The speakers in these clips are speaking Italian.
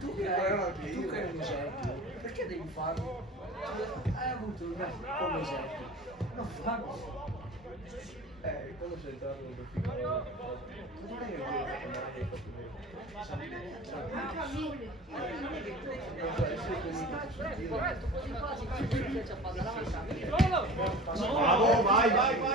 Tu che hai un esempio, perché devi farlo? Hai avuto me come esempio, non farlo. Quando sei entrato per finire, non è che hai fatto bravo, vai, vai, vai!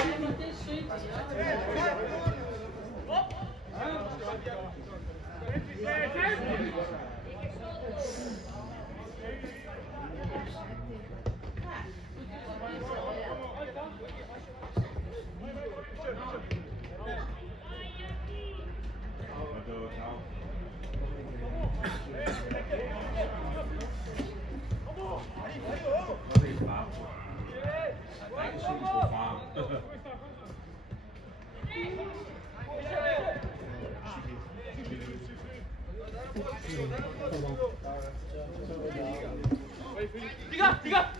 Diga!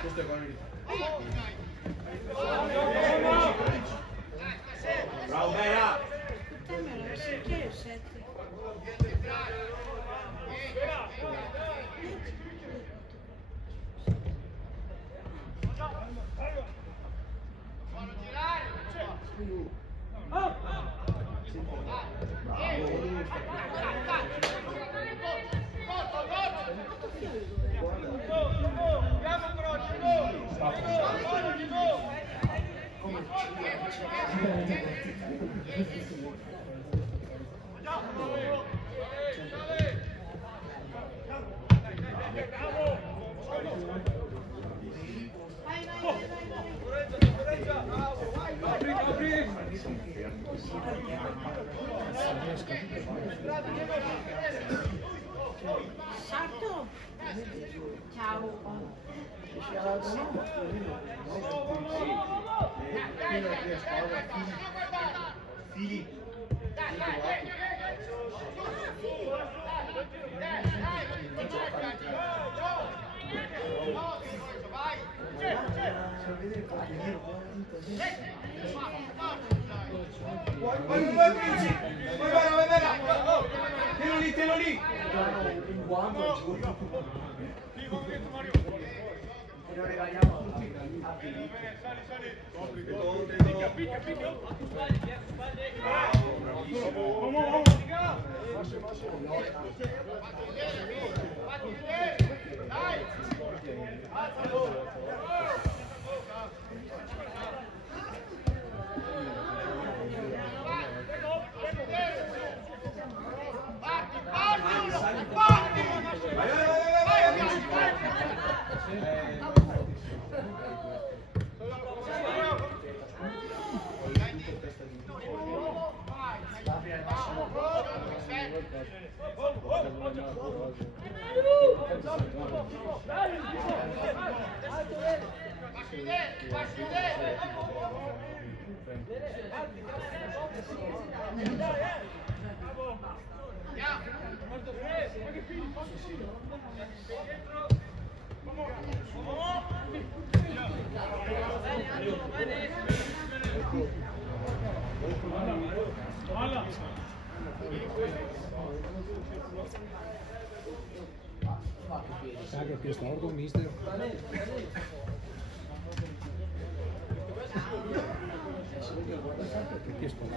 Questo è quello. Bravo Bea! Sarto? Ciao. Fili. Vai Princi! Vai bene! Telo lì! Un guanto ci vuole E lo regaliamo a tutti. Sa che più storto, mister? Che storto?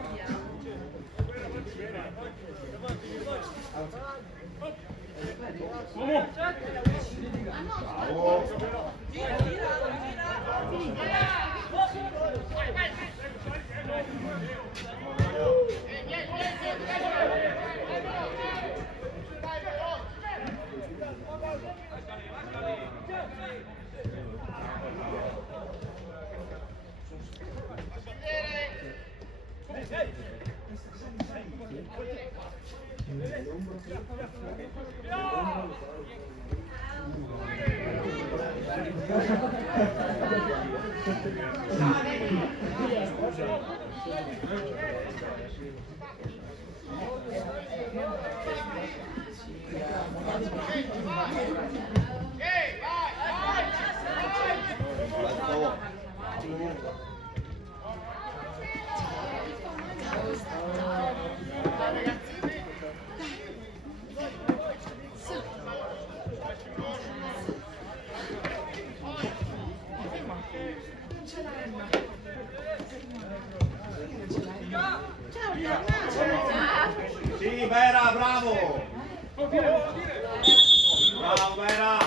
Sì, Vera, bravo! Bravo, Vera!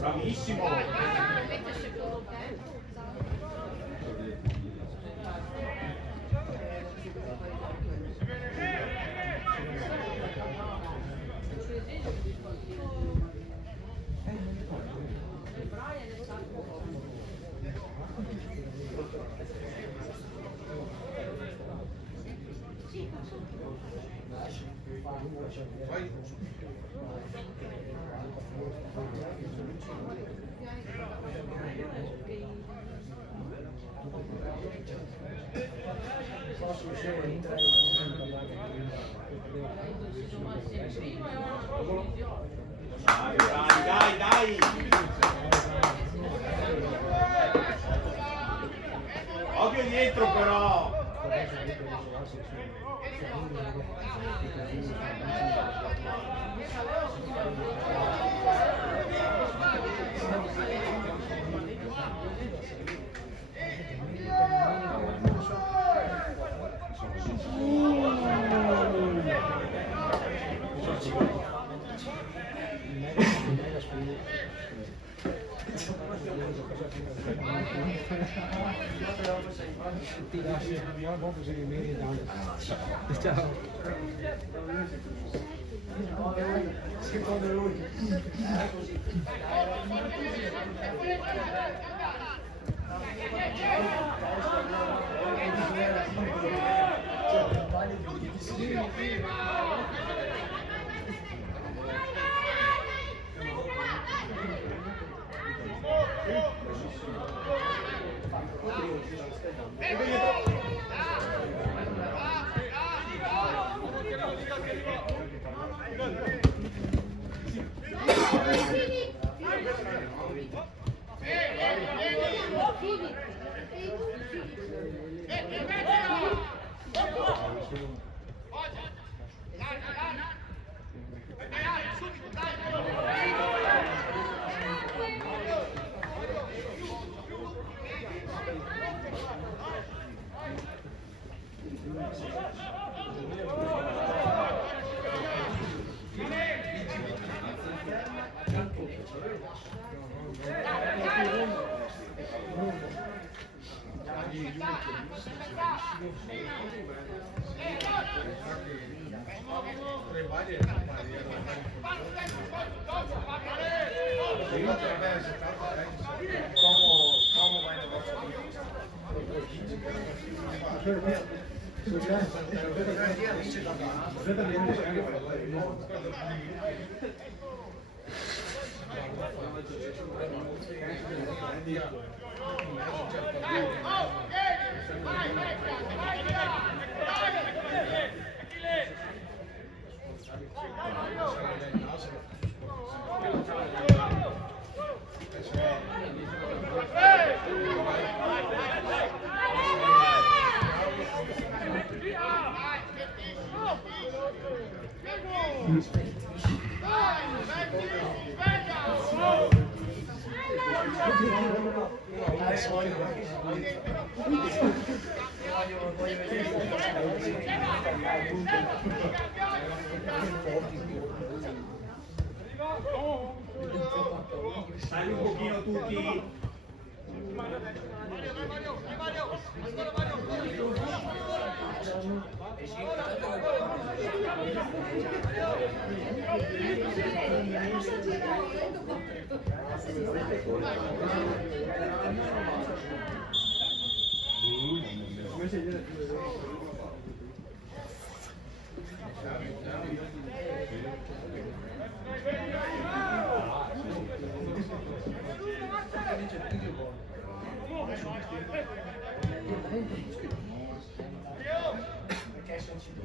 Bravissimo! Dai! Occhio dietro però! Ti lascio via dopo se rimani tanto. Ciao. Secondo lui. Stai un pochino tutti.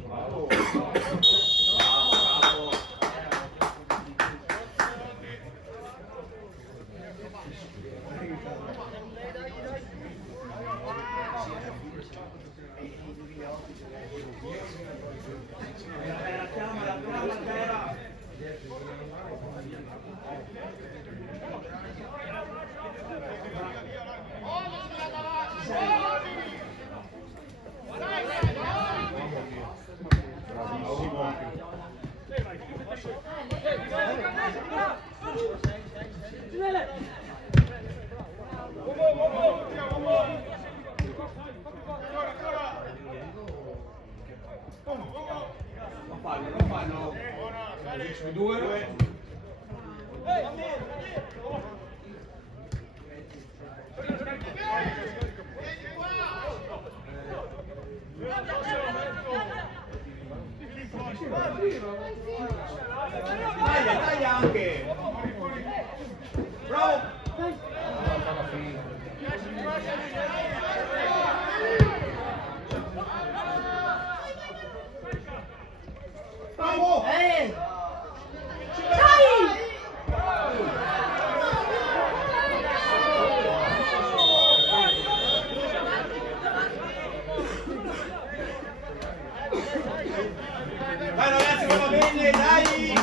Bravo. Bravo. Non fallo. Due. Dai anche. Bravo. Bravo. Dai ragazzi, va bene, dai!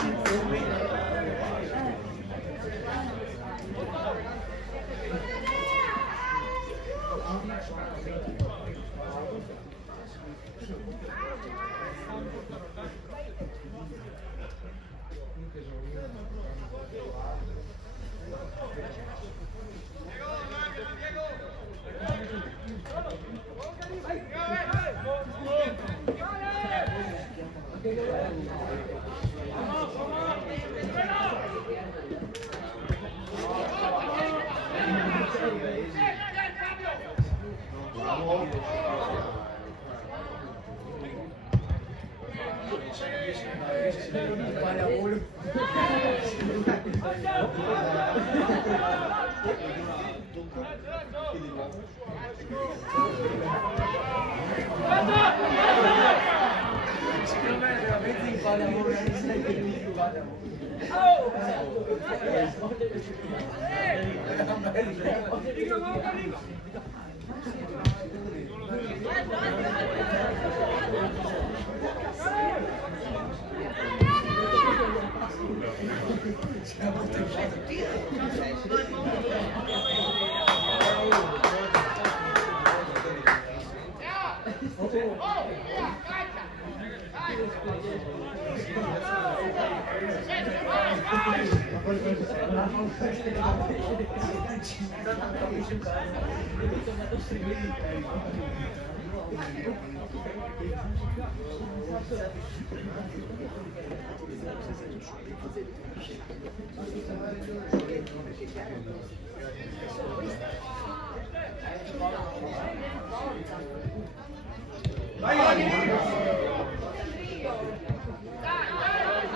Vai, vai,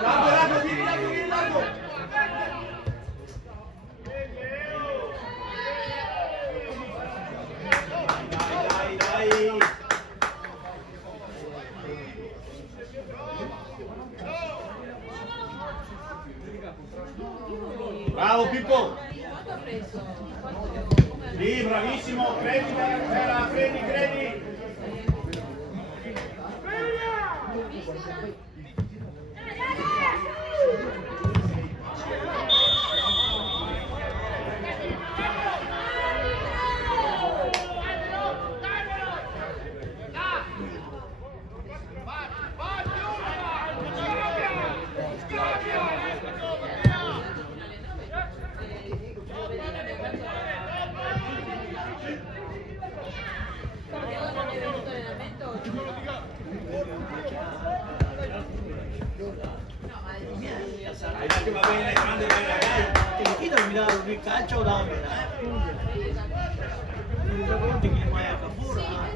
largo, largo, vieni, largo, vieni, largo. Dai, dai, dai. Bravo Pippo! Quanto ha preso? Sì, bravissimo, credi, credi, credi! Dai, che va bene, grande, dai! Chi non mi dà il calcio o dammi? Mi dà conto che mai a capura.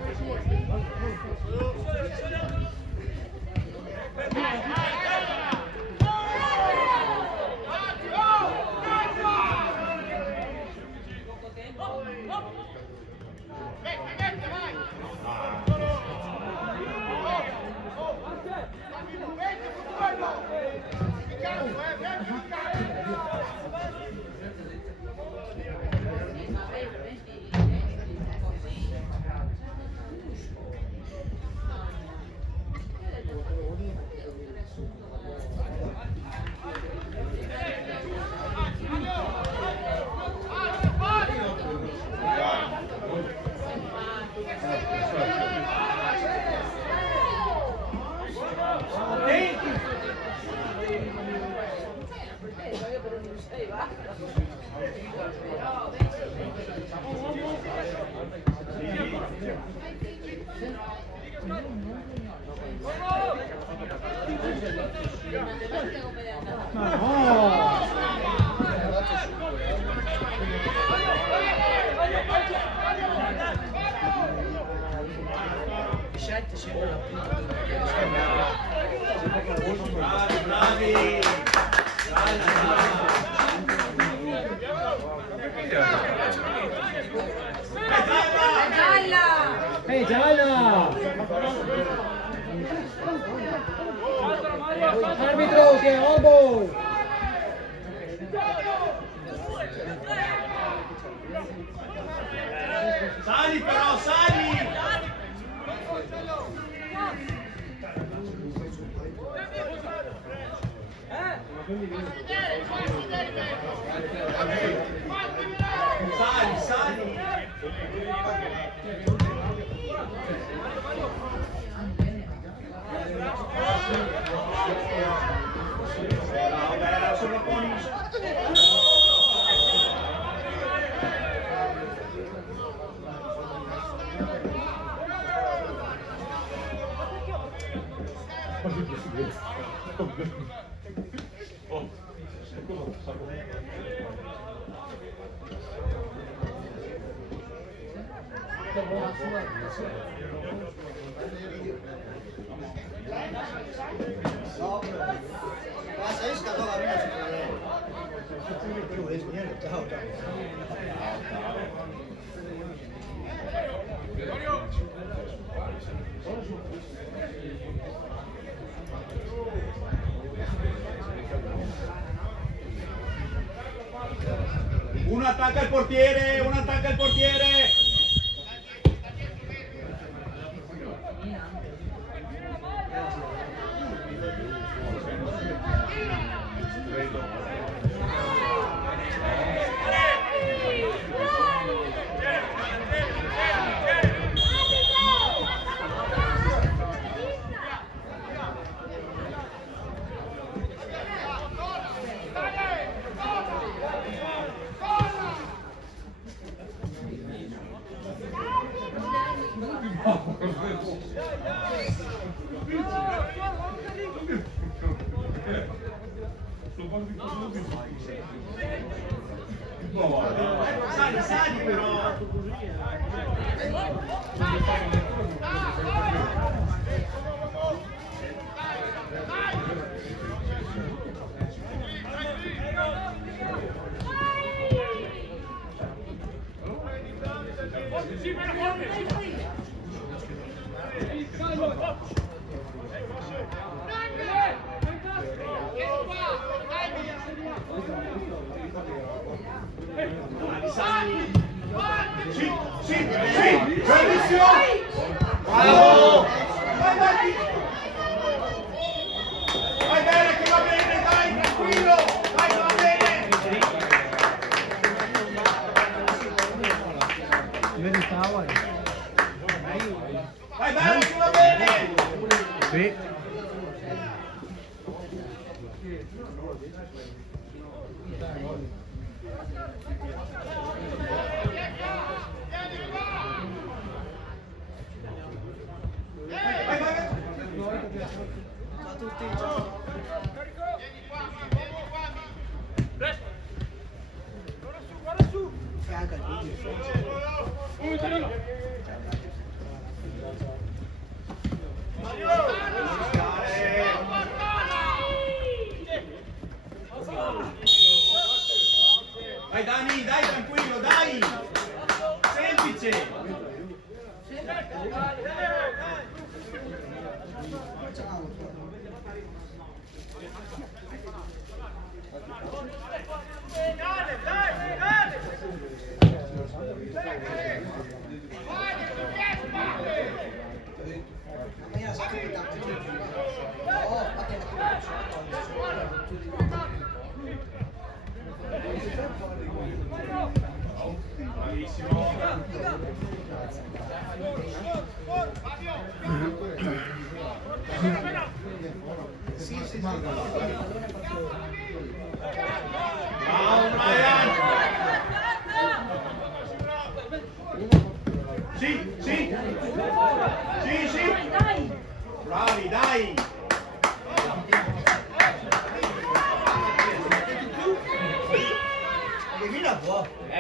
Bravi, bravi! Ehi, gialla! Arbitro, che è Obo! Sali però, sali! Sali, sali! Bravo, bella, sovrapponi! No, ma sei scattato la mia ciao, ciao. Uno attacca il portiere, uno attacca il portiere! Sali però. Sì, bravissimo! Bravo! Vai bene, che va bene, dai, tranquillo! Vai, che va bene! Vai bene, che va bene! Sì. Vai Dani, dai tranquillo, dai! Semplice! Bravo Brian! Sì, sì! Sì, sì! Bravi, dai!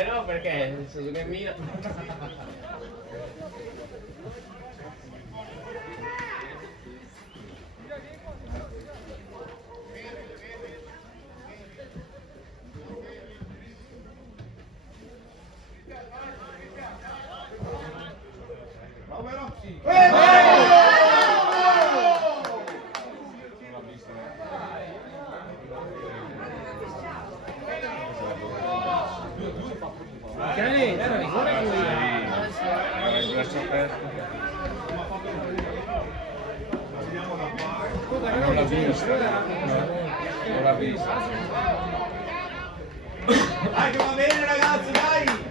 No, perché nel senso che Mina. Non l'ha vista. Non l'ha vista. Dai che va bene ragazzi, dai!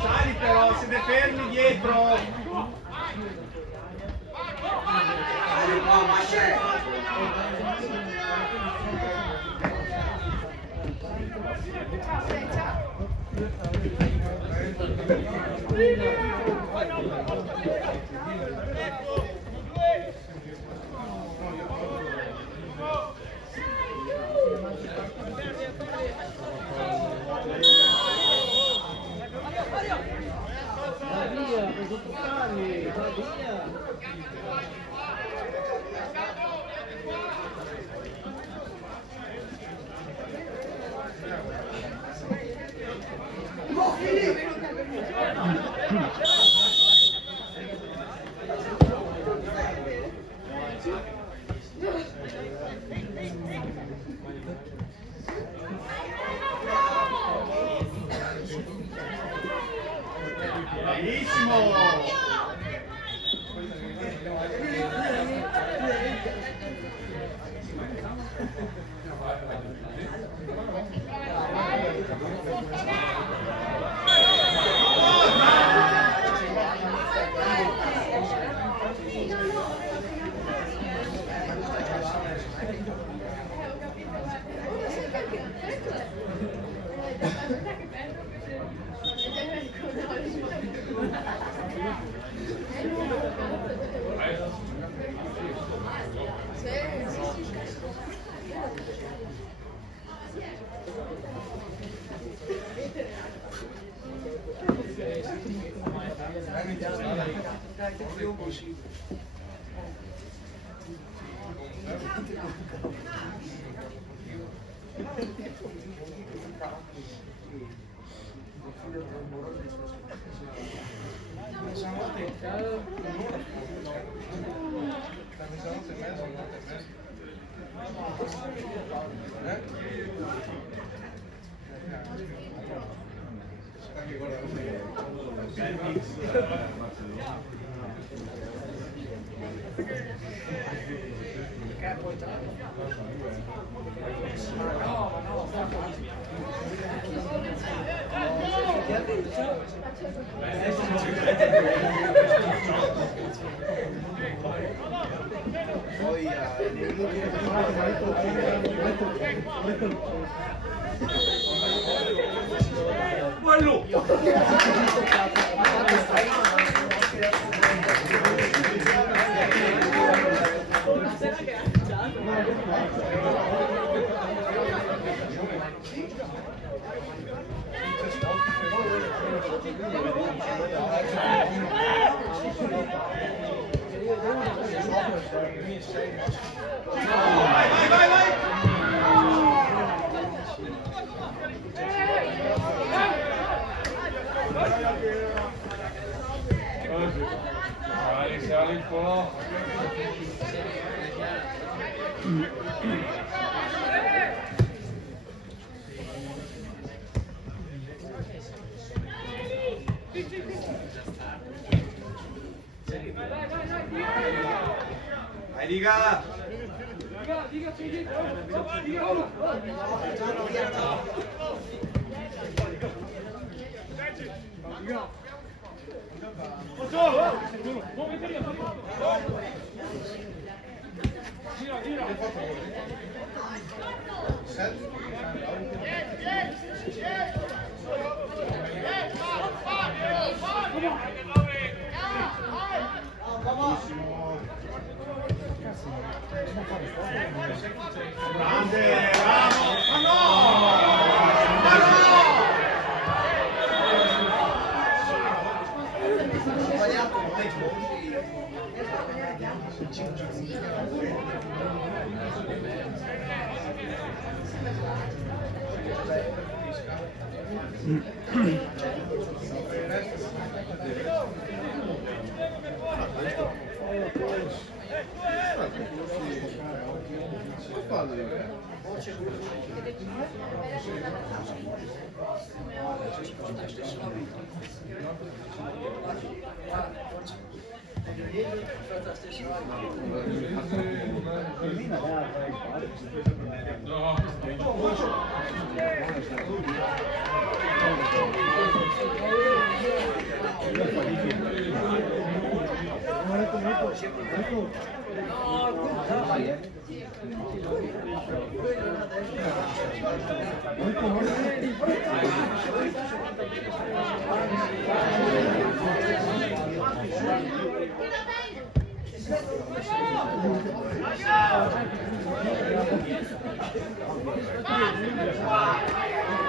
Sali però, siete fermi dietro!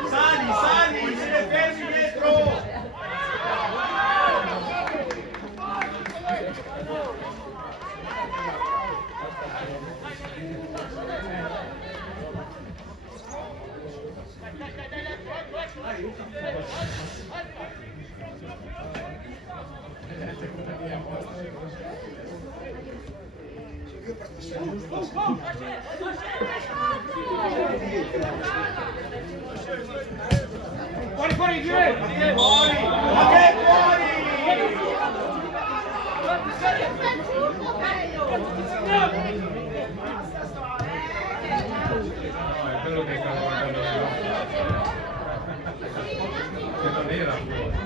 Sali, se ne fermi dietro! Fuori, Gire! Fuori! Ma che fuori! No, è quello che stavo guardando io. Che non era fuori.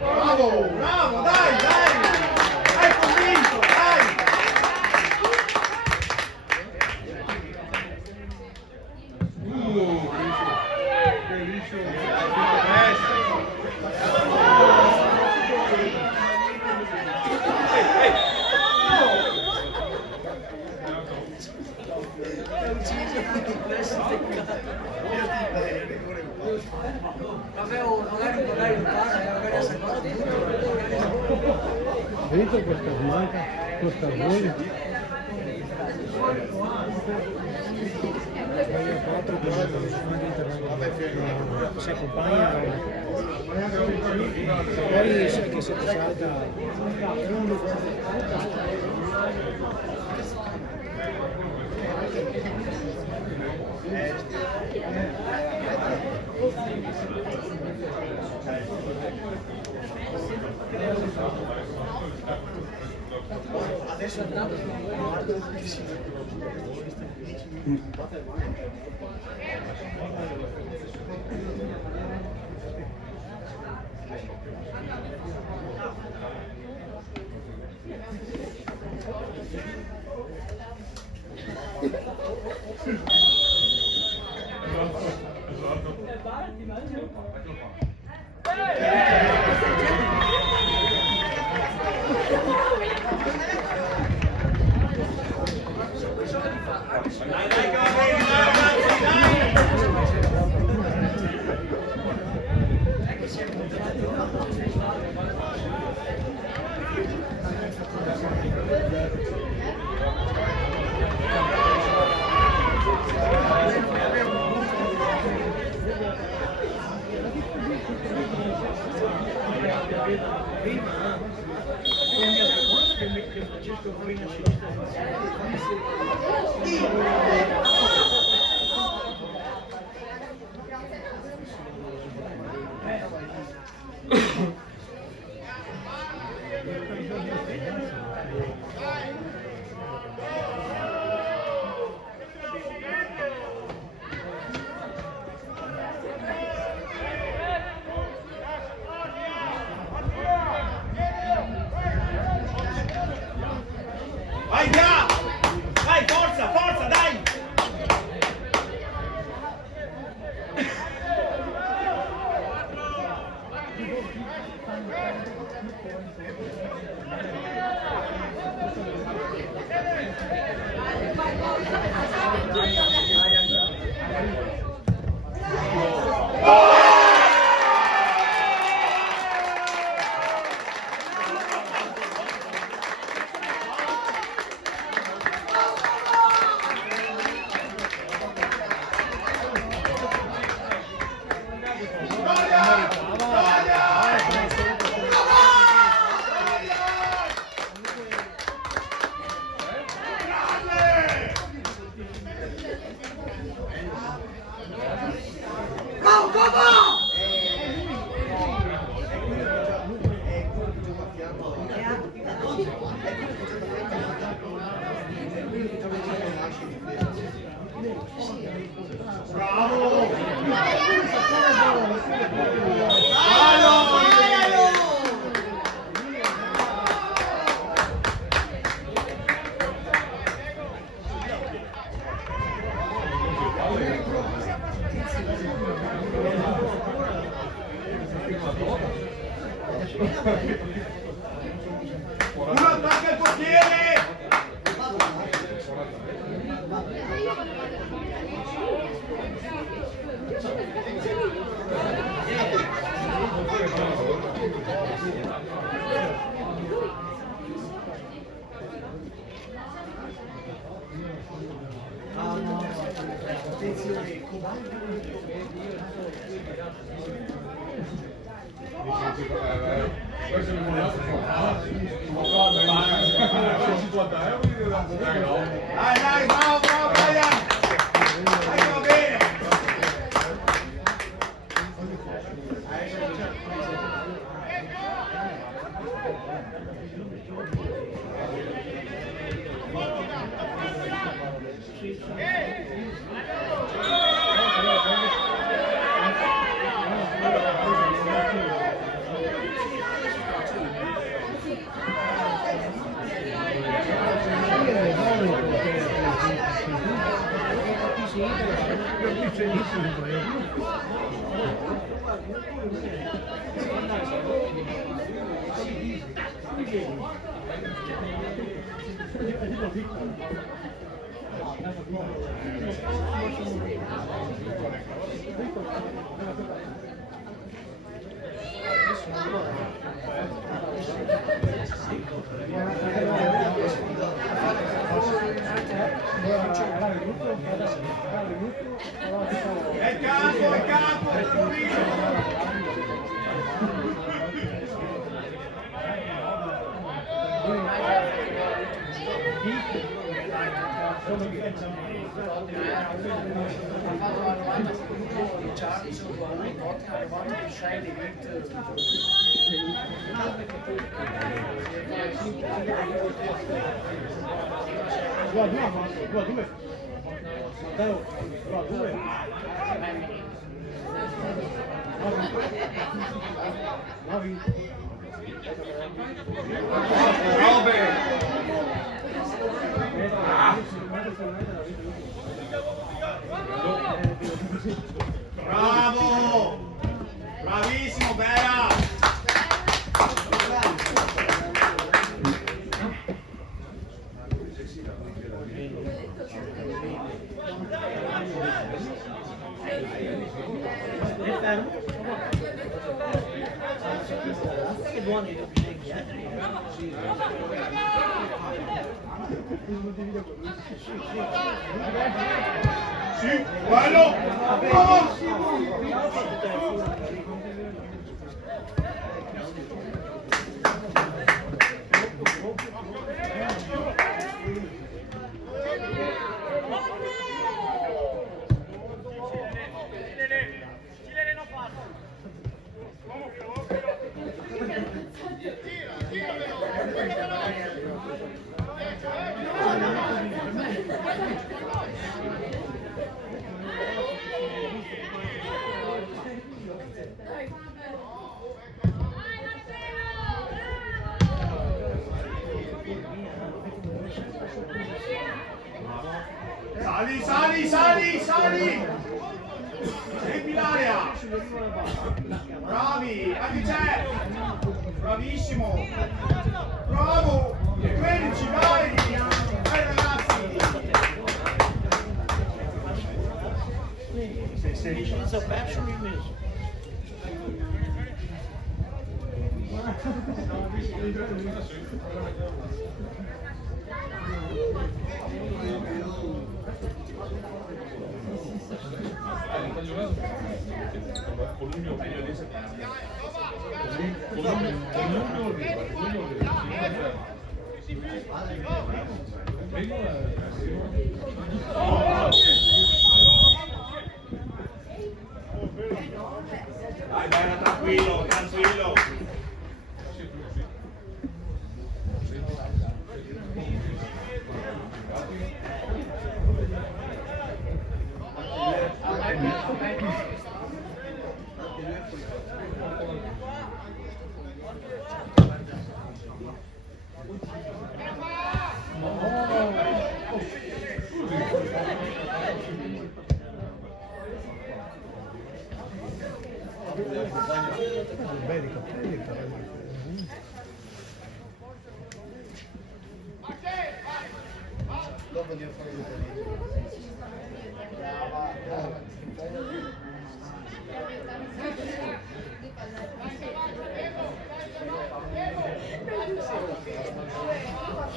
Bravo, bravo, dai, dai! Hai convinto, dai! Vabbè, magari impara, magari a seconda di Vedete questa smanca, questa buona? Sbaglia 4, si accompagna, poi sa che se ti salta. adesso è andato guardo che si Vai via! Vai, forza, forza, dai! Un attacco al portiere! Questo è un Dai, dai, bravo, bravo, Brian! Dai, va bene! È campo, Bravo! Bravissimo, Vera! Sì, quello! Bravo! Segui l'area! Bravi! Anche c'è! Bravissimo! Bravo! 13, vai! Vai ragazzi! Ho perso il mese. Dai, bella, tranquillo, tranquillo. Belli capelli, però. Dopo di fare il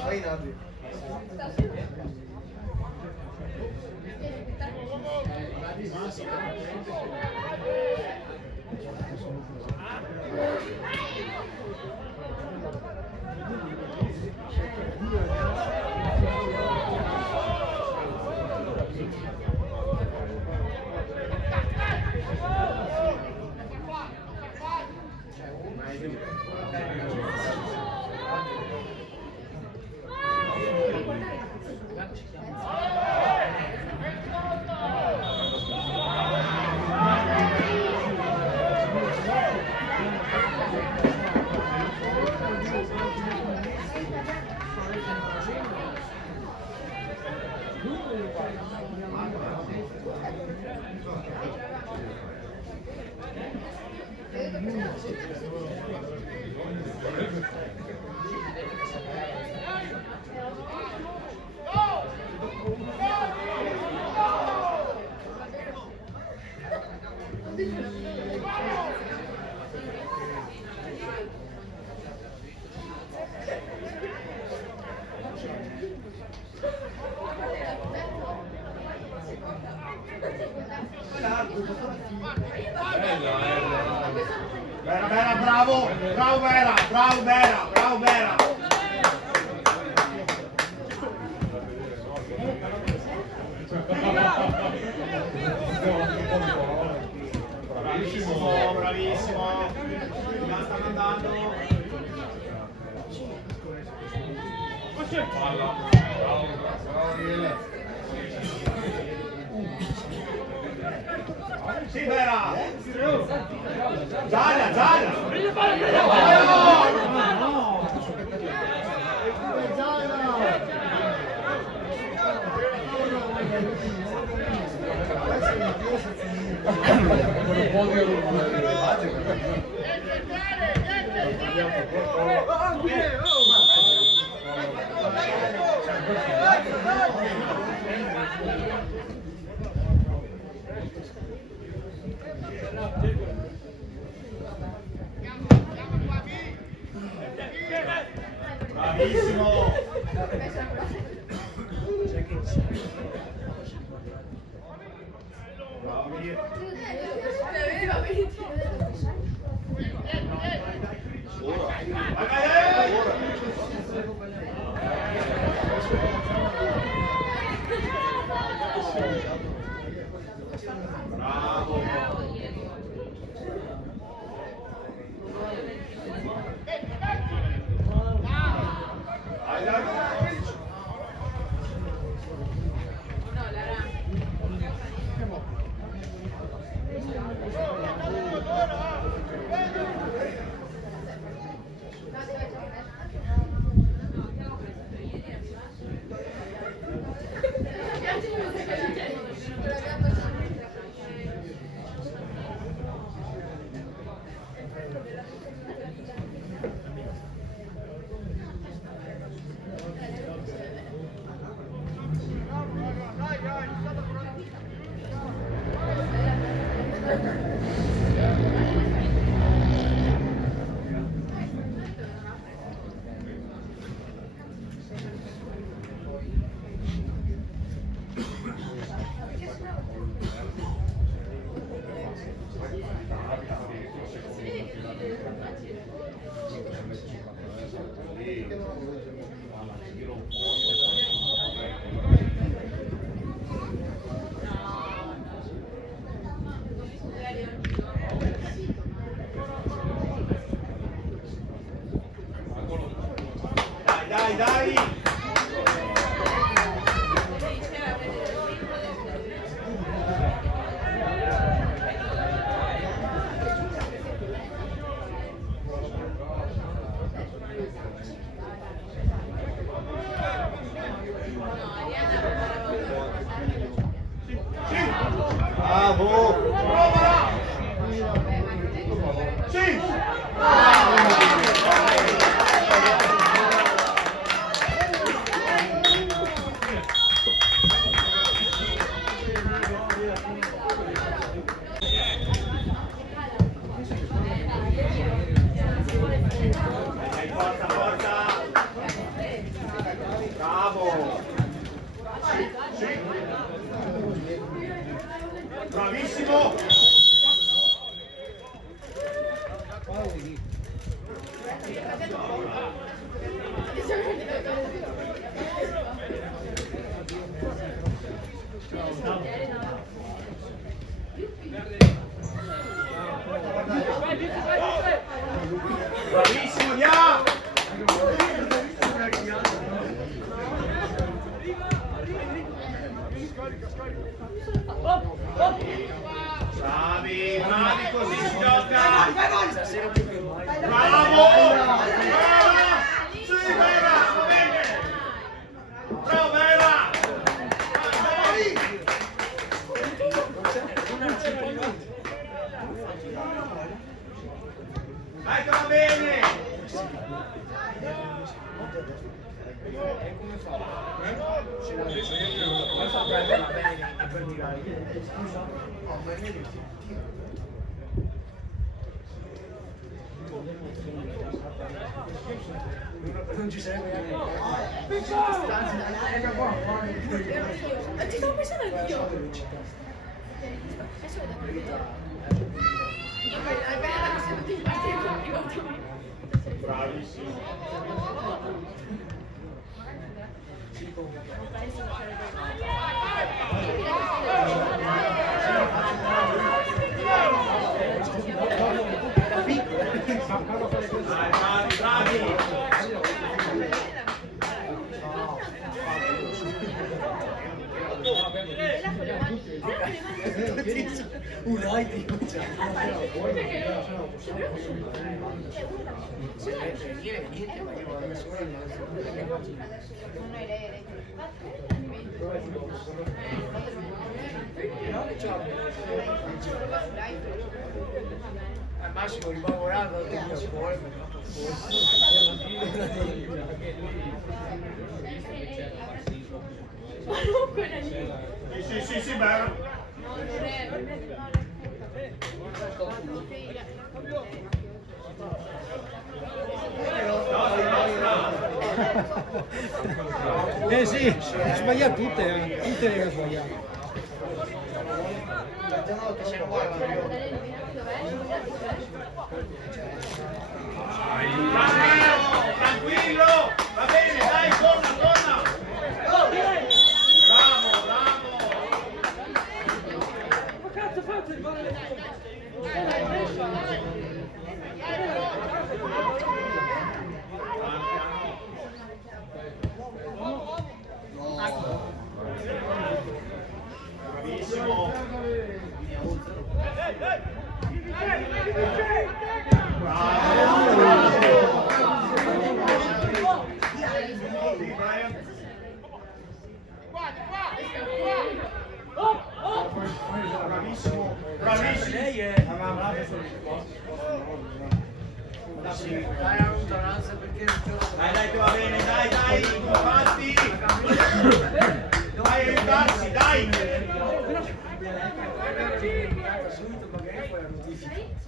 Vai Nabi. Vera, Vera, bravo! Bravo Vera! Bravo Vera! Bravo Vera! Bravissimo, bravissimo! La stanno andando! Palla. Bravo, bravo. Sì, Vera! Gialla, gialla! Bravissimo! Bravo! Dai, dai! Bravo! Provala! Sì! Dai, forza, forza! Bravo! Sì! Bravissimo! Bravissimo, Dia! Bravi, bravi, così si gioca! Stasera più che mai. Bravo! Brava! Sì, Vera, va bene! Bravo, Vera! Dai che va bene! Come fa? Come fa a prenderla bene e per tirare? No, ma è meglio che tiro. Non ci serve neanche. Ci stavo pensando anch'io. Bravissimo! Dai, bravi, bravi! Un raid di niente, ma io vado a scuola al massimo ripavorato a scuola. Sì, bello! Sì, sbaglia tutte, tutte le ha sbagliate. Tranquillo! Va bene, dai, torna, torna! Bravo, bravo! Cazzo, fate il Bravissimo! Bravissimo! Bravissimo! Lei è dai la lontananza perché Dai, che va bene, dai, infatti! Dai, aiutarsi, dai! subito magari poi la notifica.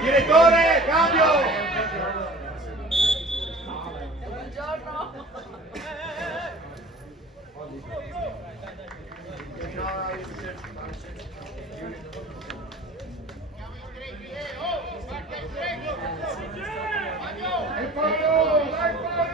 Direttore, cambio! Vai Paolo, vai Paolo!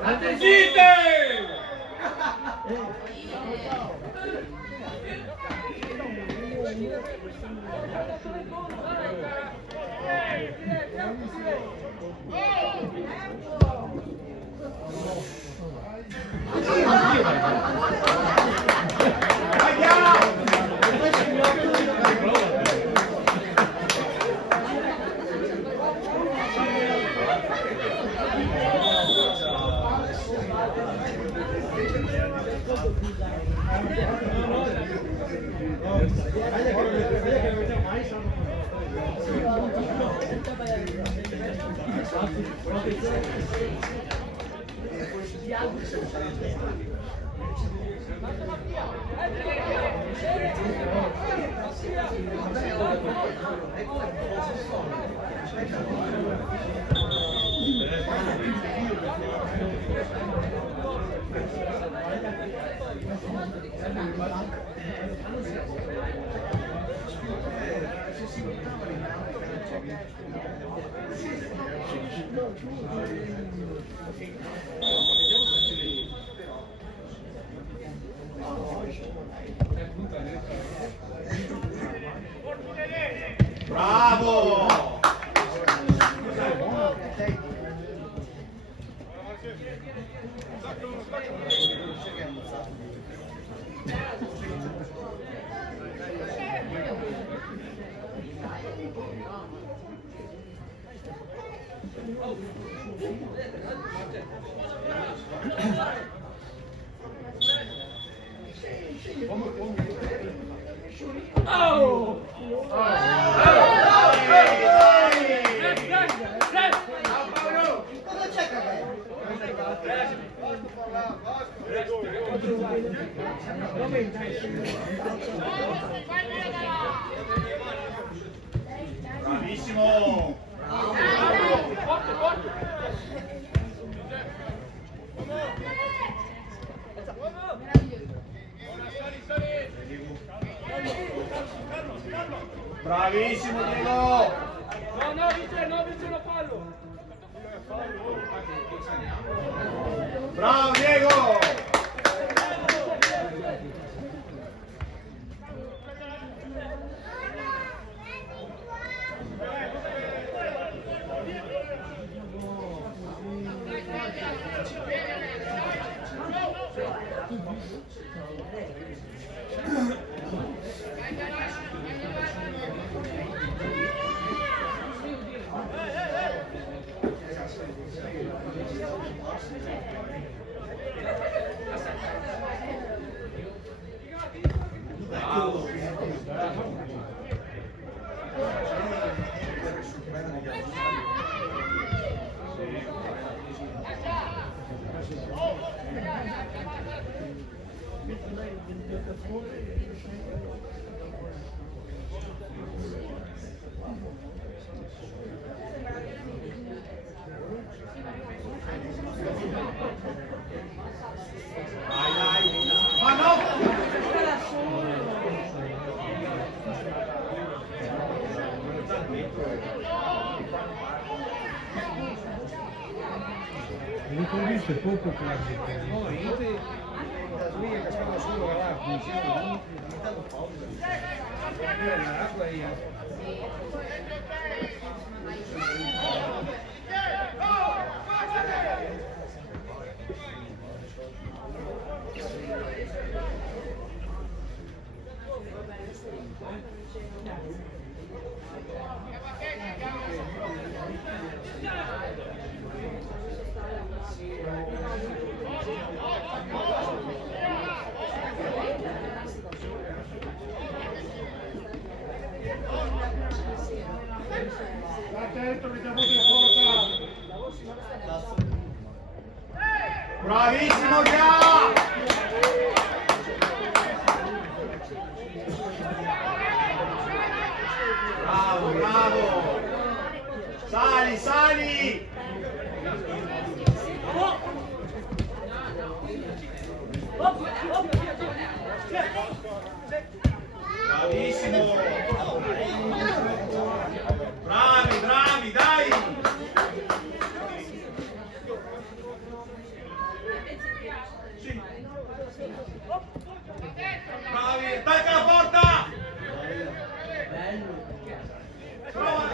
State zitte! Bravo! Cosa c'è capello? Bravissimo! Bravissimo Diego! Bravo Diego! c'è poco che la gente. No, niente. Lui è cascato solo là, come si chiama? L'acqua è Attento che ti ha avuto in porta. Bravissimo già! Bravo, bravo! Sali, sali! Bravissimo! Bravi, bravi, dai! Sì. Bravi, attacca la porta! Bello. Prova!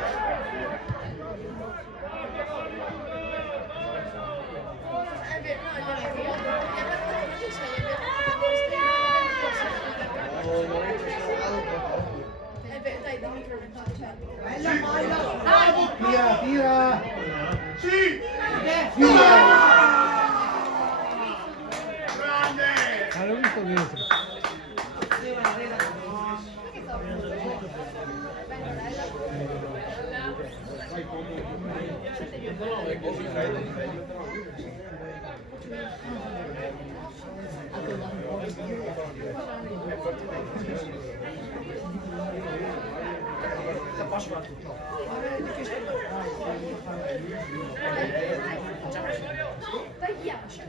È vero, no, gli avevo dai, dammi il microfono. Bella palla! Bravo! Tira, tira! Sì! Grande! Ah, l'ho visto dentro. Dai, ghiaccio.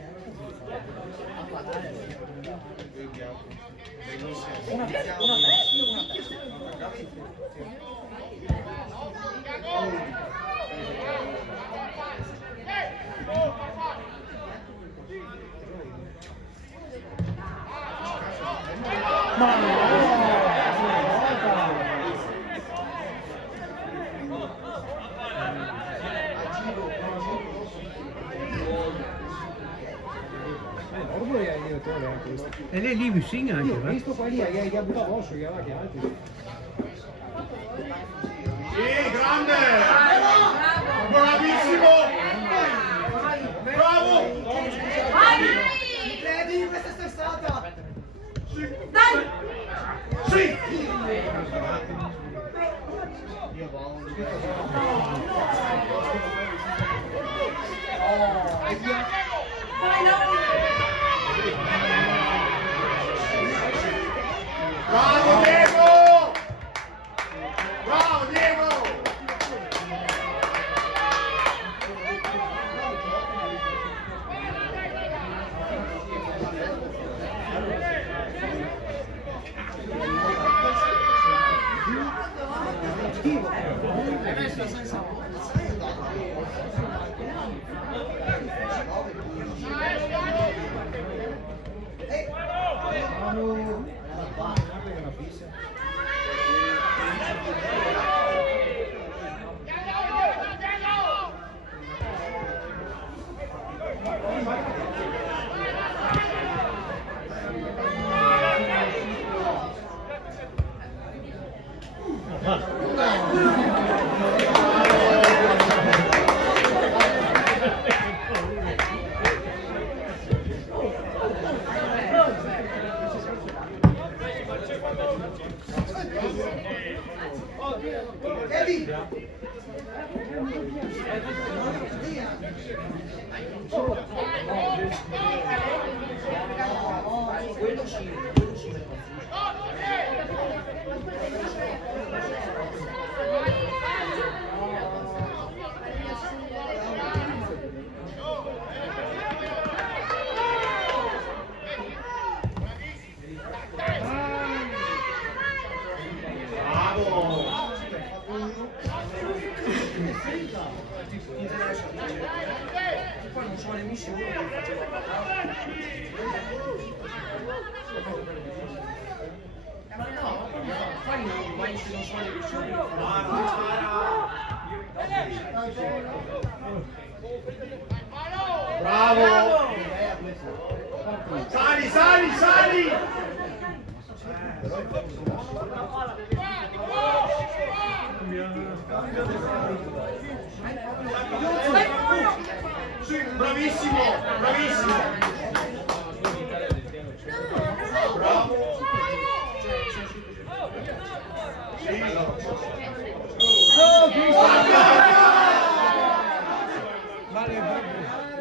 Ormai è il direttore anche questo. E lei lì vicino anche, Io ho visto qua lì, gli ha buttato addosso, gli ha dato altri. Sì, grande! Bravissimo! Bravo! Mi credi? Questa è stata! Dai! Sì! Bravo Diego! Bravo Diego! Poi non so le finisce uno che faceva parlare. Ma no, fai un vai se non so le visioni. Bravo! Sali, sali, sali! Sì, bravissimo, bravissimo! Bravo!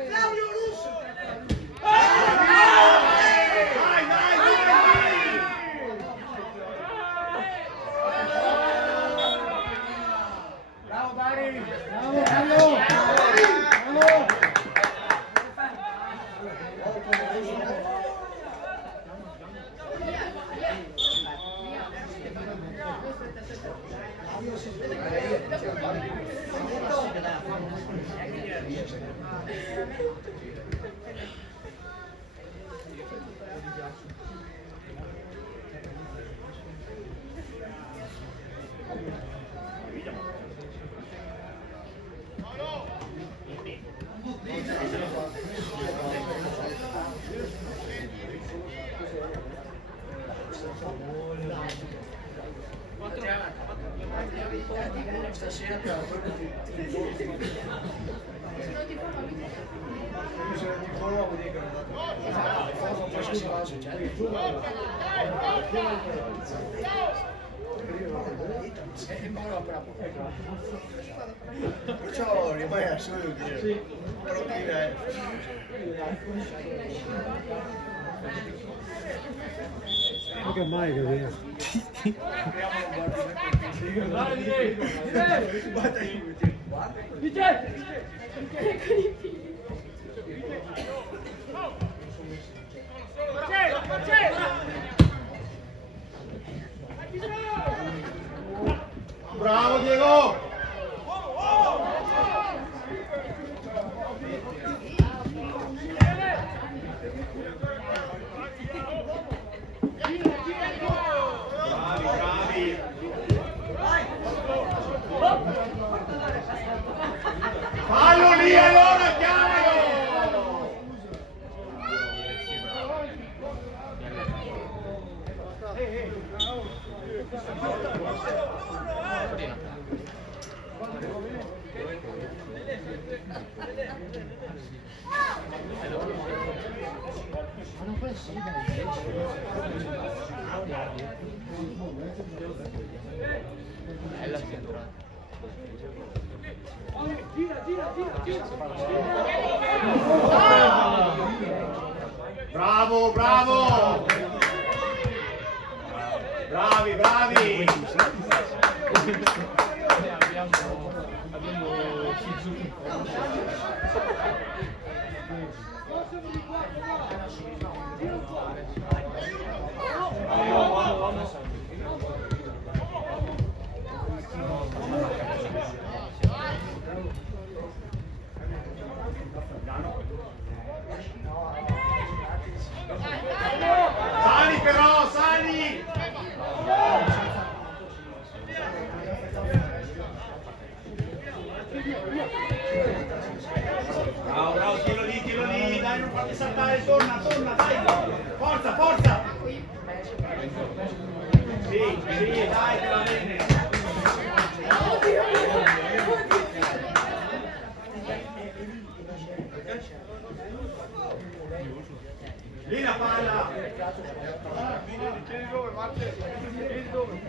Claudio Russo! Vai, vai, vai! Bravo Dani! Bravo! Bravo! Stasera però proprio ti Perciò rimane a solo dire. Però dire. Ma che mai che Bravo Diego! Bravi, bravi! Fallo lì allora, chiamalo! Bravo, bravo! Bravi, bravi! Sali però, sali! Bravo, bravo, tiro lì, dai, non fate saltare, torna, torna, dai! Forza, forza! Sì, sì, dai, che va bene! Lì la palla! Tieni dove, Marte? Tieni dove?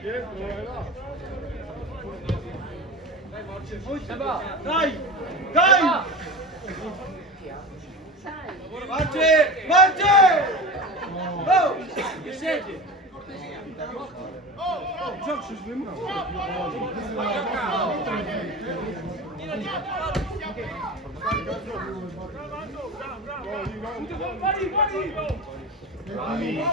Tieni dove, no? Dai! Dai! Marte! Marte! Oh! Che siete? Gioco su swim. Bravi!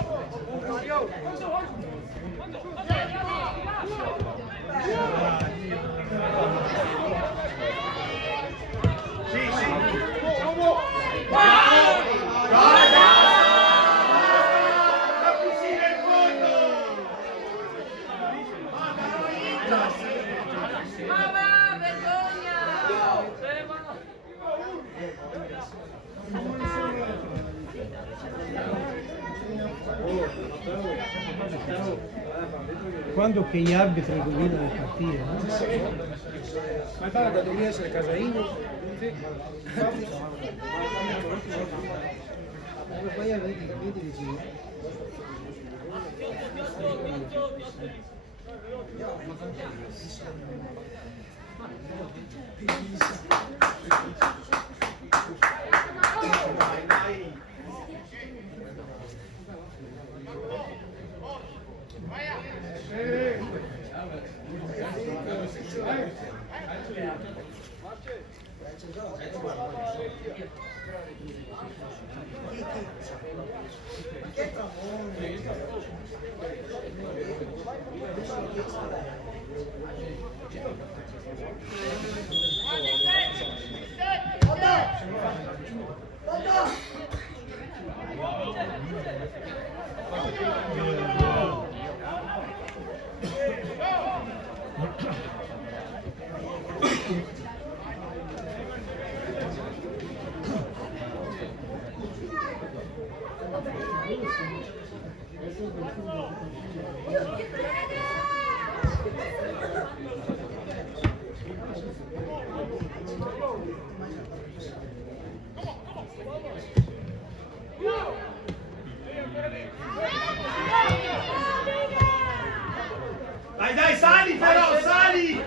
Quando che gli arbitri dominano le partite, no? Ma guarda, devi essere Casaino. Sì. Poi vedi dici. Dai, dai, sali però, sali!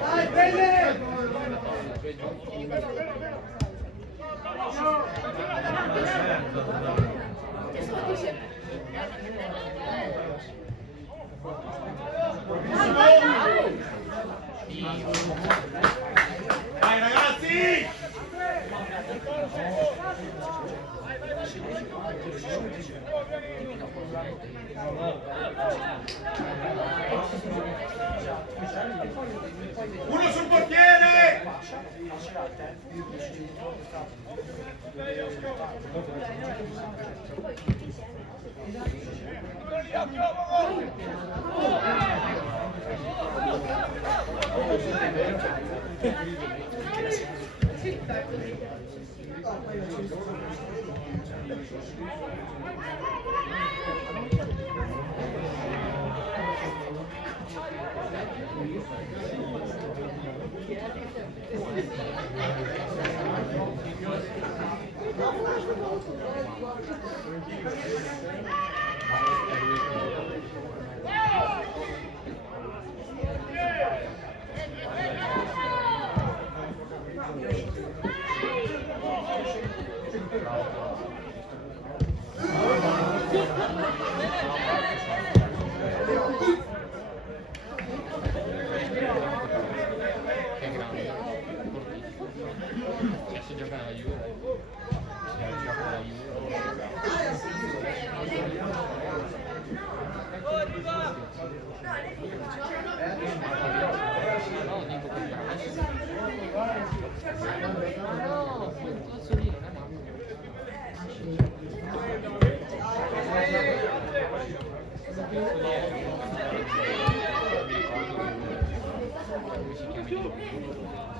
Dai, bene! Dai ragazzi! Uno sul portiere!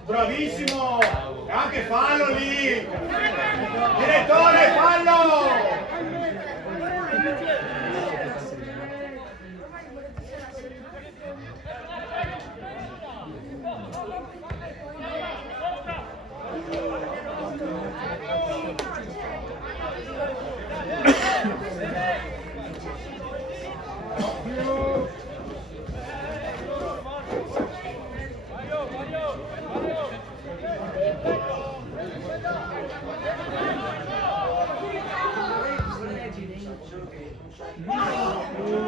Bravissimo! E anche fallo lì! Direttore, fallo!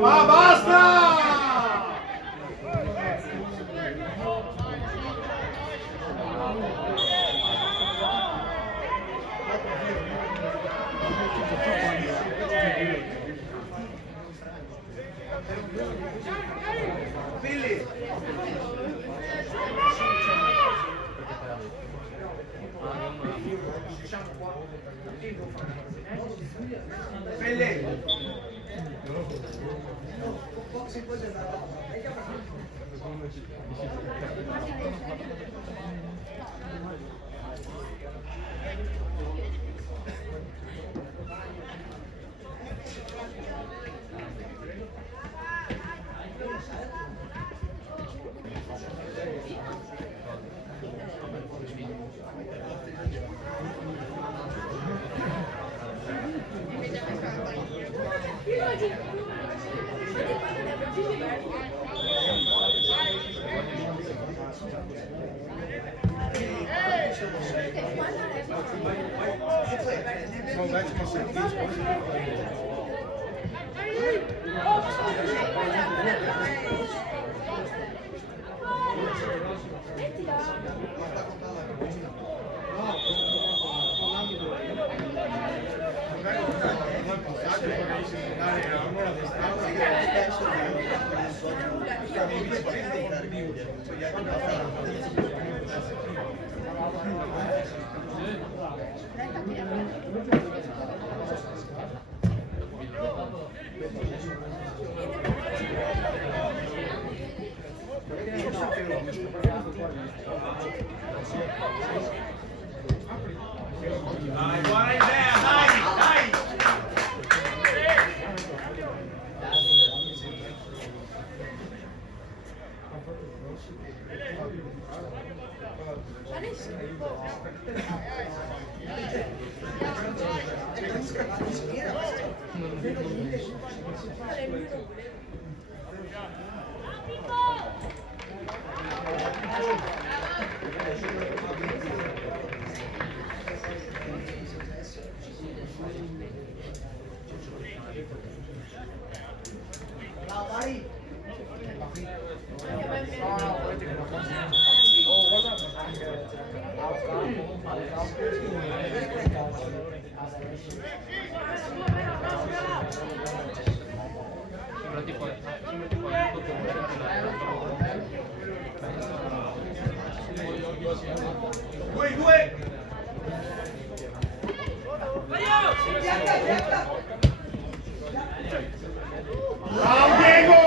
Ma basta! Billy! Pelle. Dai, buona idea, dai, dai! Due! Bravo Diego!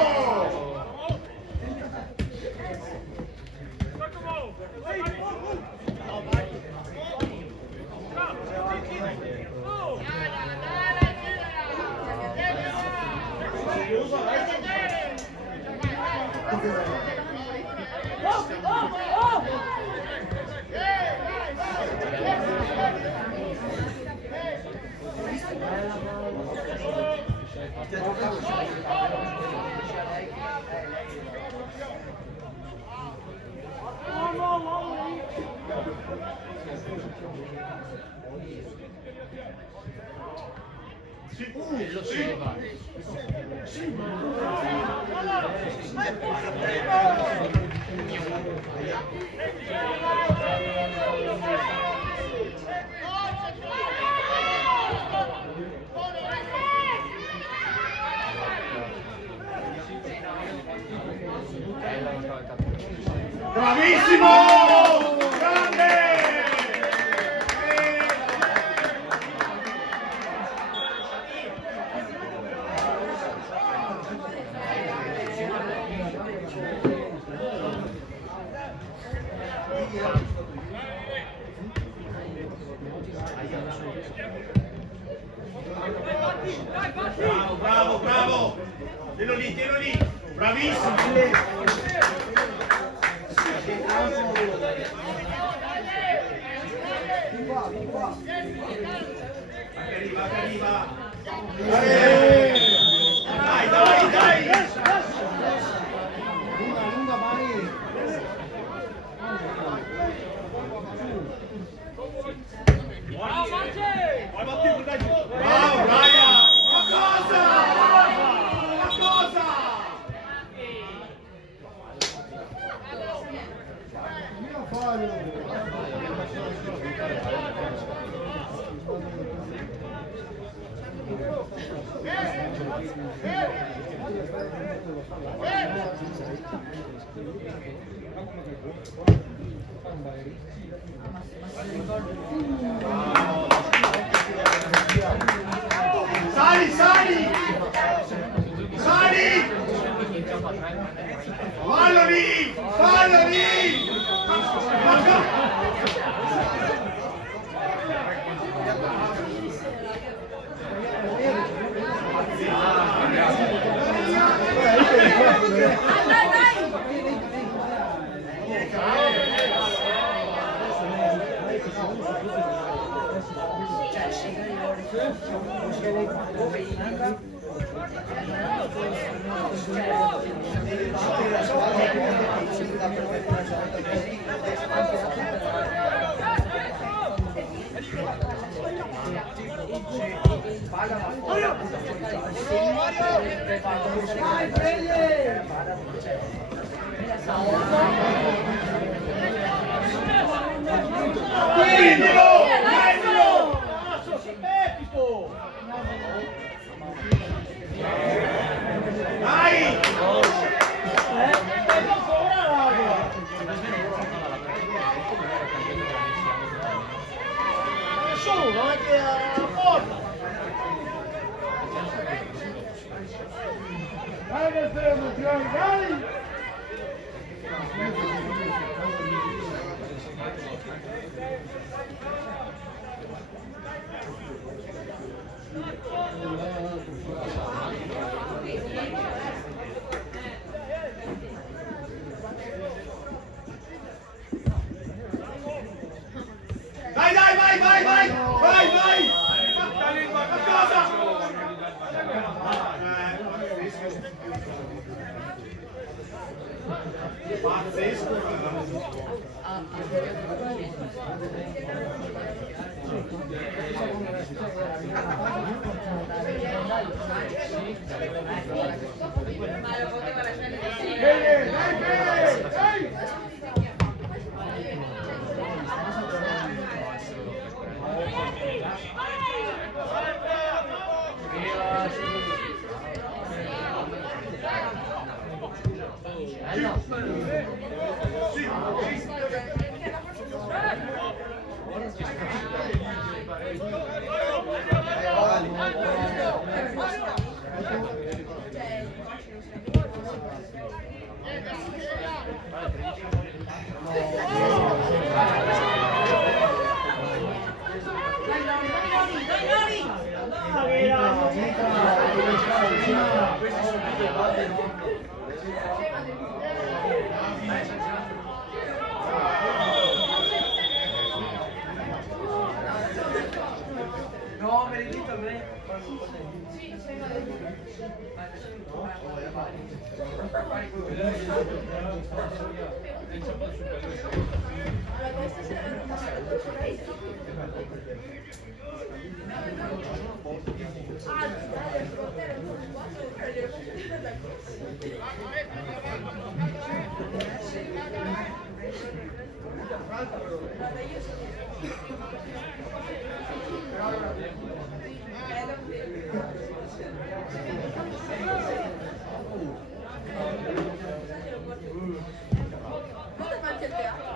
Bravissimo! Grande! Bravo, bravo, bravo! Tienilo lì! Bravissimo! Arriva! Dai! Lunga vai! Bravo Brian! Ma cosa? Fallo lì! Cioè, se io come Inca, Prendilo! Dai! Nessuno, anche a porta. Dai che fermo, dai! Dai, dai, vai, vai, vai! Vai, vai! A casa! Pazzesco! no, me li dite a me. Quanto avanti al teatro?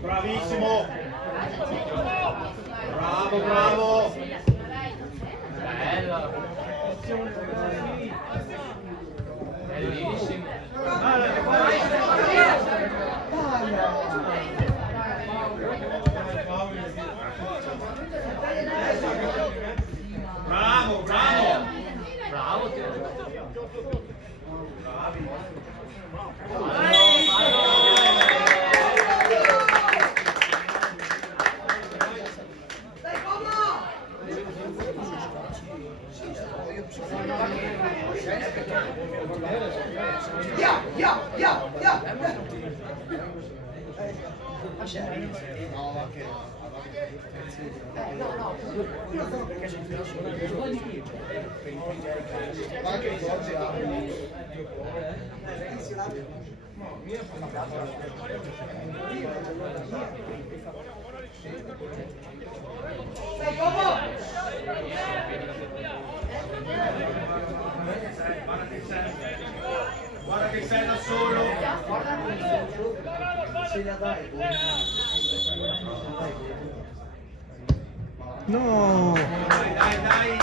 Bravissimo! Bravo, bravo! Bellissimo. Bravo, bravo! Bravo, No, ma che... Ma anche i forze Vai, solo. Guarda se la dai. No! Dai, dai, dai.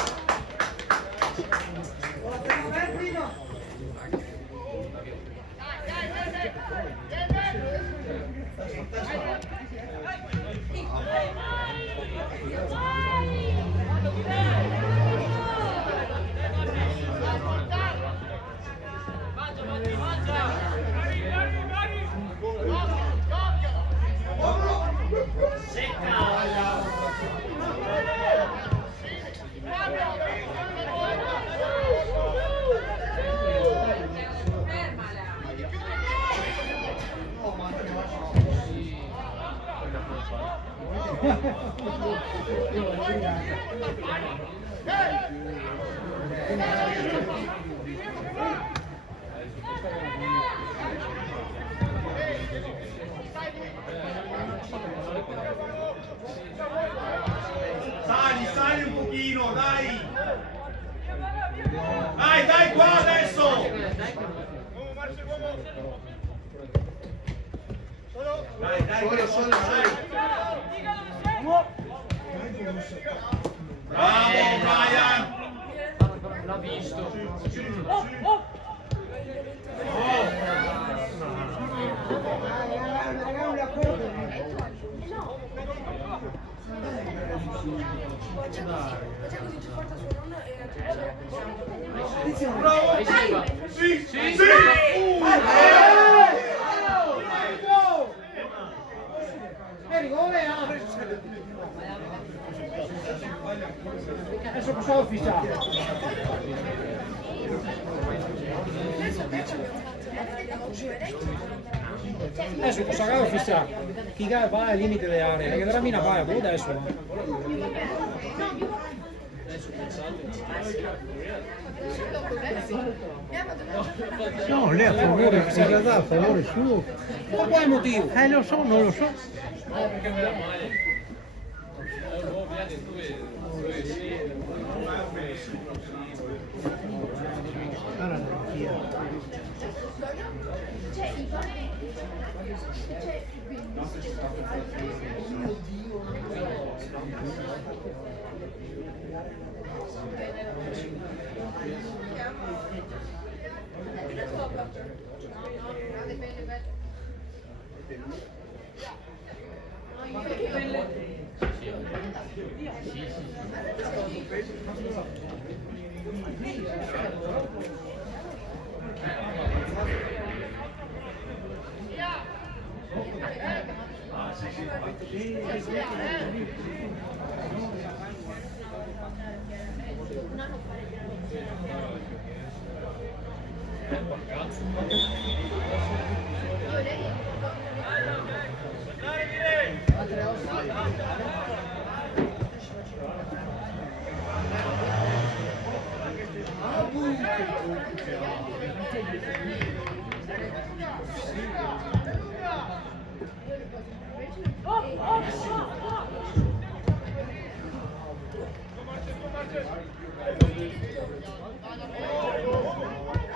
Sali, sali un pochino, dai! Dai, dai qua adesso! Dai, dai, solo, dai! Bravo, Brian! L'ha visto. Faccia così, ci porta suo nonno e Bravo! Vai, Silva. Sì, sì! Sì. Sì. Adesso possiamo fissare. Adesso possiamo fissare. Chi va al limite delle aree, perché la mina va, quello adesso. No, lei a favore, si dà a favore suo. Per quale motivo? Lo so, non lo so. Perché mi dà male. È un nuovo viaggio due sì.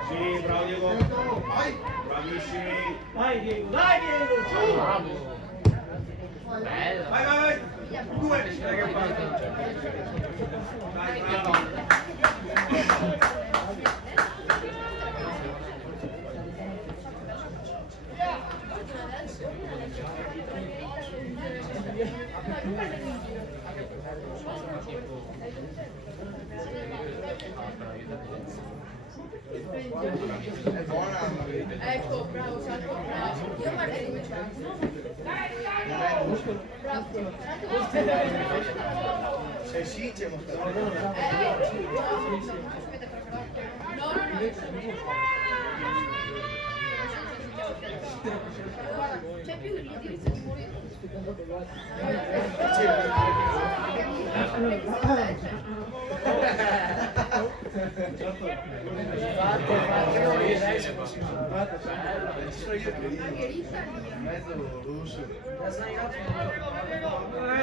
Sì, bravo Diego. Bravissimi. Dai Diego, dai Diego, su! Bravo. Bella. Vai, vai, vai. Due. Dai, che fai? Dai, bravo. È buona, ecco, bravo, Salvo, bravo. Io guardo come c'è. se sì c'è mostrato. No, no, no. C'è più l'indirizzo di morire. Mezzo russo.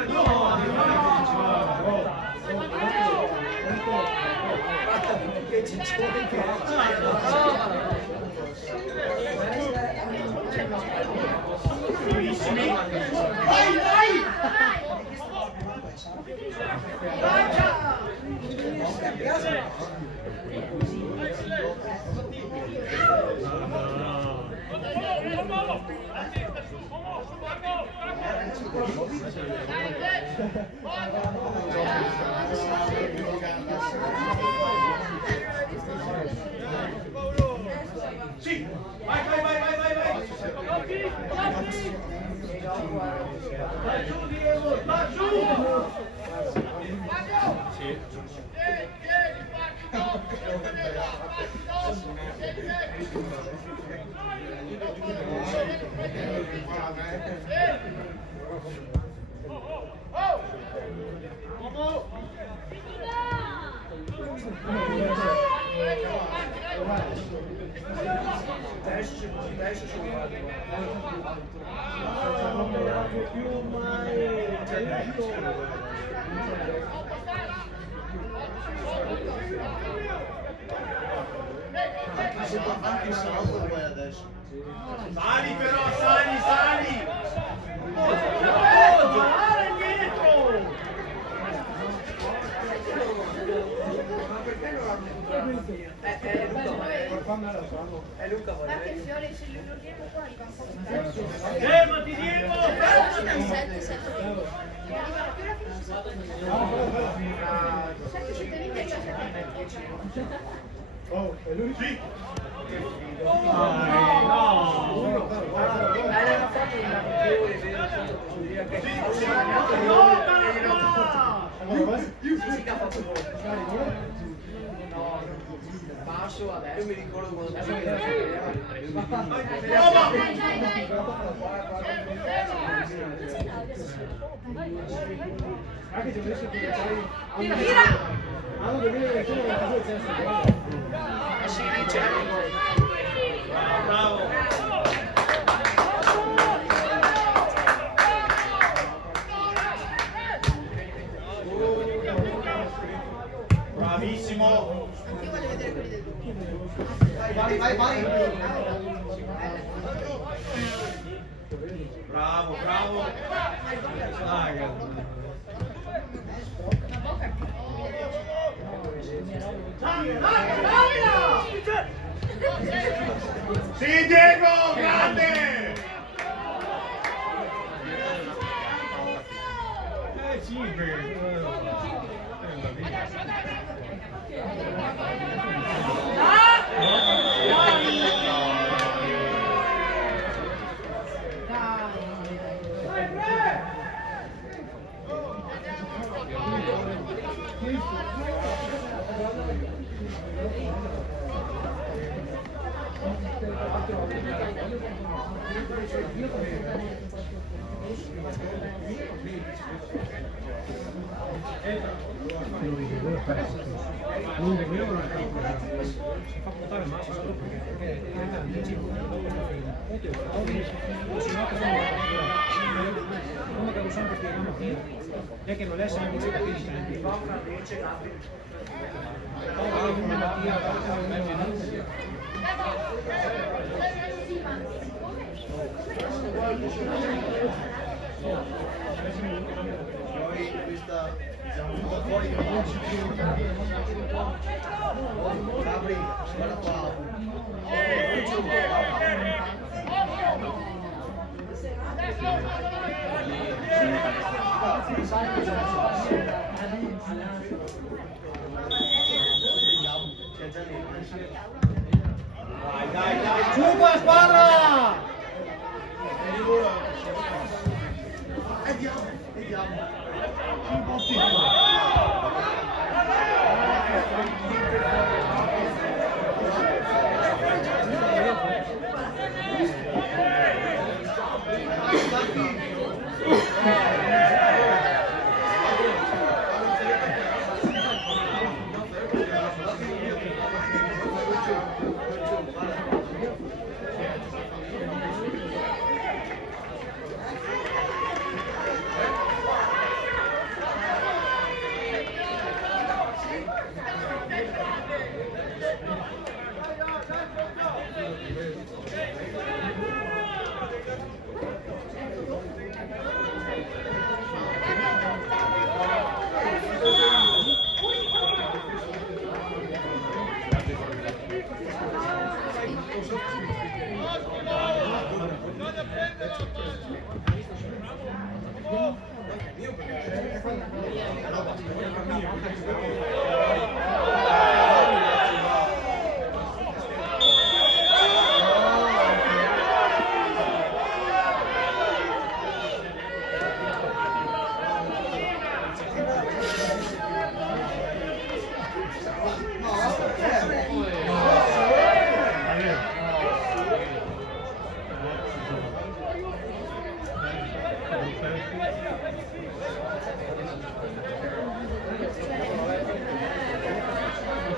No, Che ciccione che Bravissimi! Vai, vai! Sì, vai, vai, vai, vai, vai, vai. Vai giù, Diego, va giù. Sì. Anche il salto lo vai adesso. Sali però, sali, sali. Ma perché non hanno è Luca Guarda che Valerio. Fiore, se lo diamo qua arriva un po' più tardi. Fermati, Diego. Sette, sette. E arriva la Fiore che ci sta. 7, 7, 20 e 17. Oh, e lui? Sì. L'aveva fatto una migliore, vero? Che sì, che ha fatto gol. No, passo adesso. Io mi ricordo quando Prova. Anche se volessi tira! Hanno dovuto vedere la cosa del senso. si dice Bravo. Bravissimo. Io voglio vedere quelli del gruppo. vai, vai, vai. Bravo, bravo. Sì, Diego, grande! Non dobbiamo una calcolare, si fa portare il massimo solo perché anticipo se no cosa come che lo sanno perché non mattina è che non è sempre che capisci Poi questa siamo un po' fuori che non ci più. Gabri, guarda qua. Dai, dai, dai. giù qua squadra Vediamo.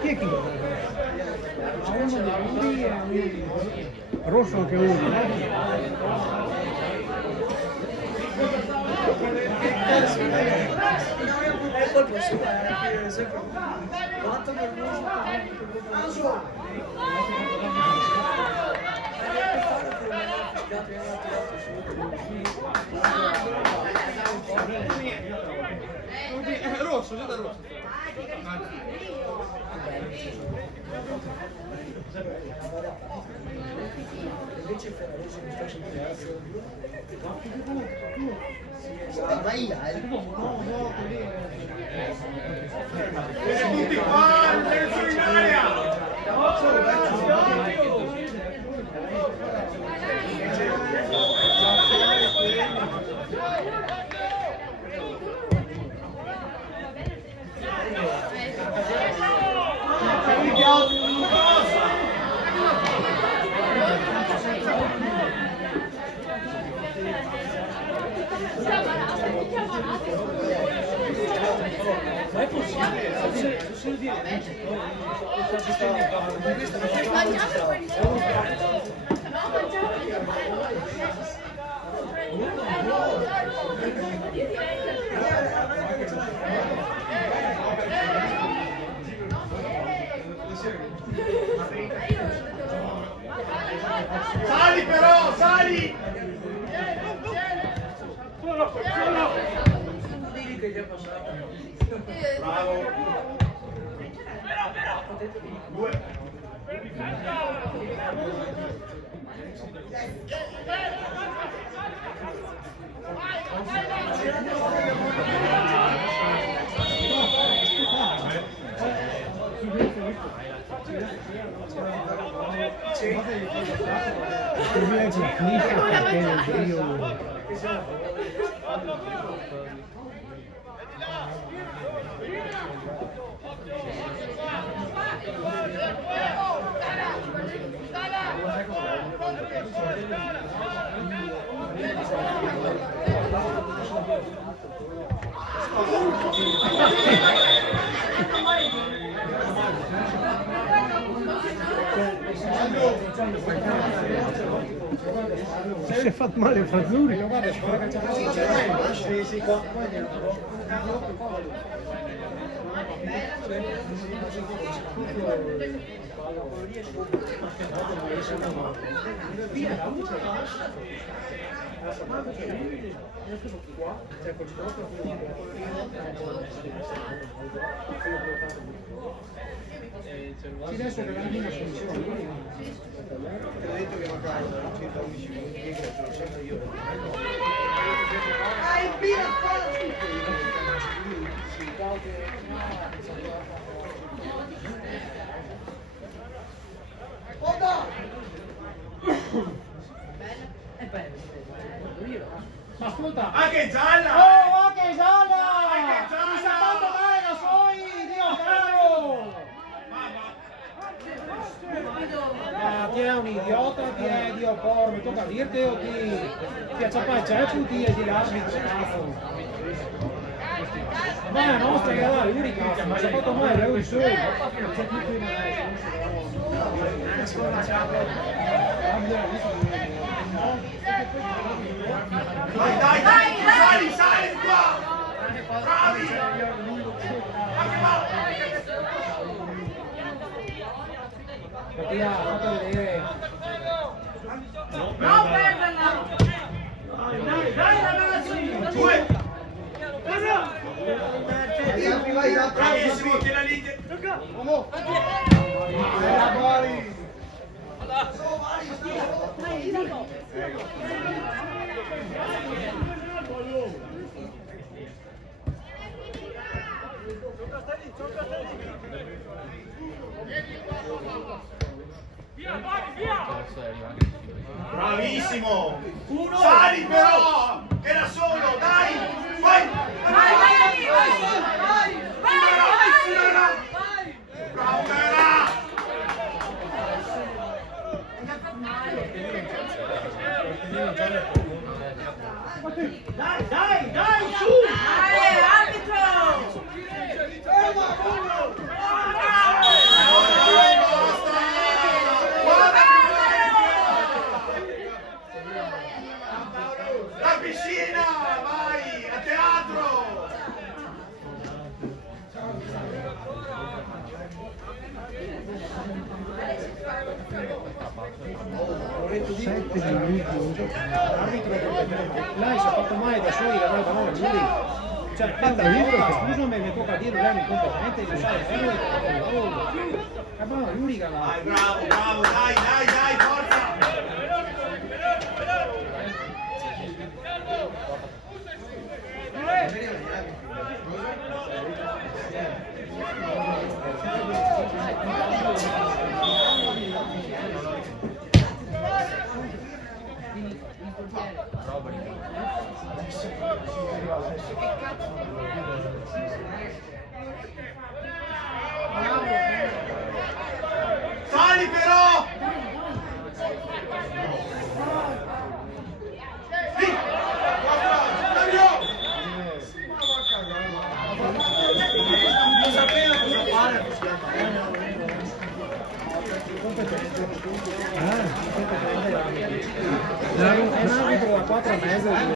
Chi è che lo dà? A uno di lui e a uno di rosso anche uno, È colpa sua, per esempio, quanto nervoso Rosso, già da rosso. invece Ferrarosi mi sta sempre Tutti qua, adesso in area! Ma è possibile? Se lo dire, Sali però, sali! digli che è già passato. Bravo! Due! Si è fatto male Fazzuri. Sì, sì, qua. Adesso che la linea funziona. Ti ho detto che mancavano circa 11 minuti, che sono sempre io. Ascolta. Anche gialla! Oh, anche gialla! Anche gialla! Mi sta fatto male da suoi, Dio caro! Ma ti è un idiota, ti è Dio porco, mi tocca dirti o ti acciappa il ceppo, ti è di l'arbitro. Ma la nostra era là, l'unica, ma si è fatto male, lui su. Dai, sali, sali qua! Bravi! Anche Paolo! Perché ha fatto vedere. Non perderla! Dai ragazzi! Due! Bravissimo, tieni la lite! Bravissimo! Sali però! Che era solo, dai! Vai! Bravo Vera! Vai! Dai, dai, dai, su! Dai, arbitro! La piscina, vai, a teatro! Sette minuti l'arbitro lei si è fatto mai da soli dare il pallone lui, cioè scusami, mi tocca dire lei è incompetente, lo sai, ma l'unica la Dai, bravo, bravo, dai, dai, dai, forza! Sali però! Sì! Non sapeva cosa fare. è un arbitro da 4 mesi